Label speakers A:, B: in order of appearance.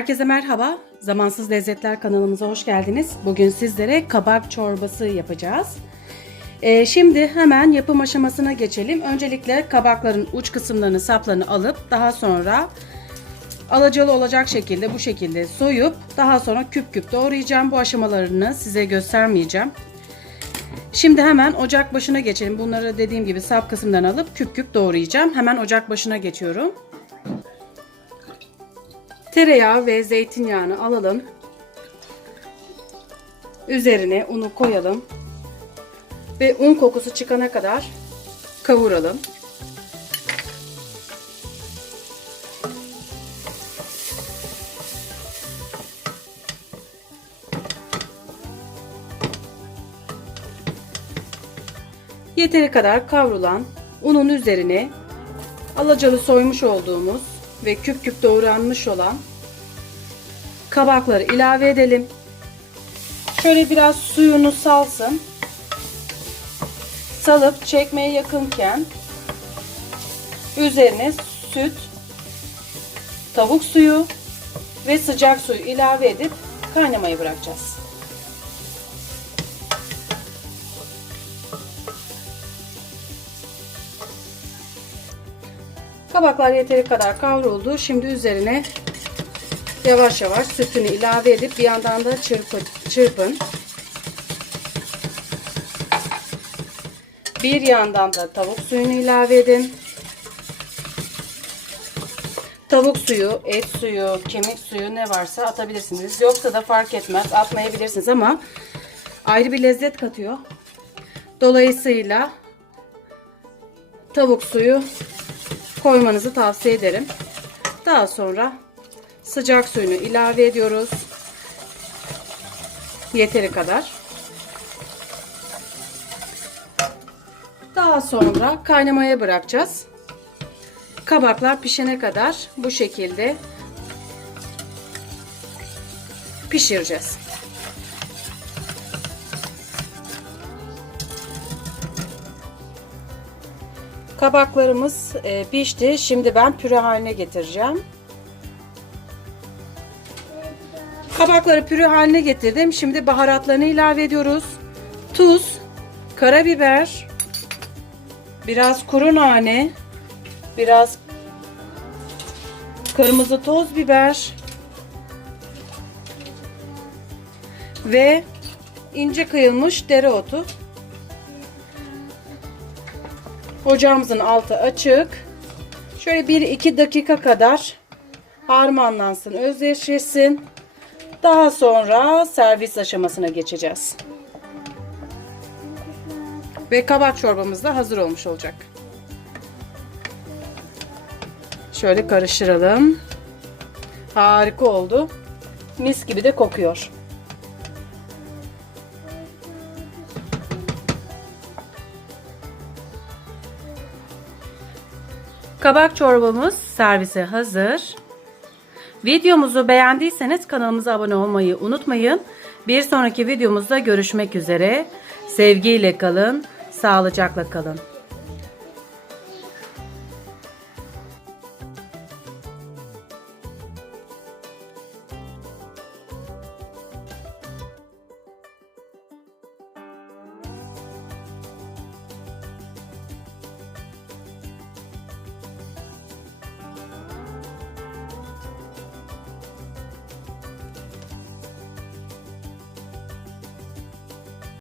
A: Herkese merhaba. Zamansız Lezzetler kanalımıza hoş geldiniz. Bugün sizlere kabak çorbası yapacağız. Ee, şimdi hemen yapım aşamasına geçelim. Öncelikle kabakların uç kısımlarını, saplarını alıp daha sonra alacalı olacak şekilde bu şekilde soyup daha sonra küp küp doğrayacağım. Bu aşamalarını size göstermeyeceğim. Şimdi hemen ocak başına geçelim. Bunları dediğim gibi sap kısımdan alıp küp küp doğrayacağım. Hemen ocak başına geçiyorum. Tereyağı ve zeytinyağını alalım. Üzerine unu koyalım. Ve un kokusu çıkana kadar kavuralım. Yeteri kadar kavrulan unun üzerine alacalı soymuş olduğumuz ve küp küp doğranmış olan kabakları ilave edelim. Şöyle biraz suyunu salsın. Salıp çekmeye yakınken üzerine süt, tavuk suyu ve sıcak suyu ilave edip kaynamaya bırakacağız. Kabaklar yeteri kadar kavruldu. Şimdi üzerine yavaş yavaş sütünü ilave edip bir yandan da çırpın. çırpın. Bir yandan da tavuk suyunu ilave edin. Tavuk suyu, et suyu, kemik suyu ne varsa atabilirsiniz. Yoksa da fark etmez atmayabilirsiniz ama ayrı bir lezzet katıyor. Dolayısıyla tavuk suyu koymanızı tavsiye ederim. Daha sonra sıcak suyunu ilave ediyoruz. Yeteri kadar. Daha sonra kaynamaya bırakacağız. Kabaklar pişene kadar bu şekilde pişireceğiz. Kabaklarımız e, pişti. Şimdi ben püre haline getireceğim. Kabakları püre haline getirdim. Şimdi baharatlarını ilave ediyoruz. Tuz, karabiber, biraz kuru nane, biraz kırmızı toz biber ve ince kıyılmış dereotu. Ocağımızın altı açık. Şöyle 1-2 dakika kadar harmanlansın, özleşsin. Daha sonra servis aşamasına geçeceğiz. Ve kabak çorbamız da hazır olmuş olacak. Şöyle karıştıralım. Harika oldu. Mis gibi de kokuyor. Kabak çorbamız servise hazır. Videomuzu beğendiyseniz kanalımıza abone olmayı unutmayın. Bir sonraki videomuzda görüşmek üzere. Sevgiyle kalın, sağlıcakla kalın.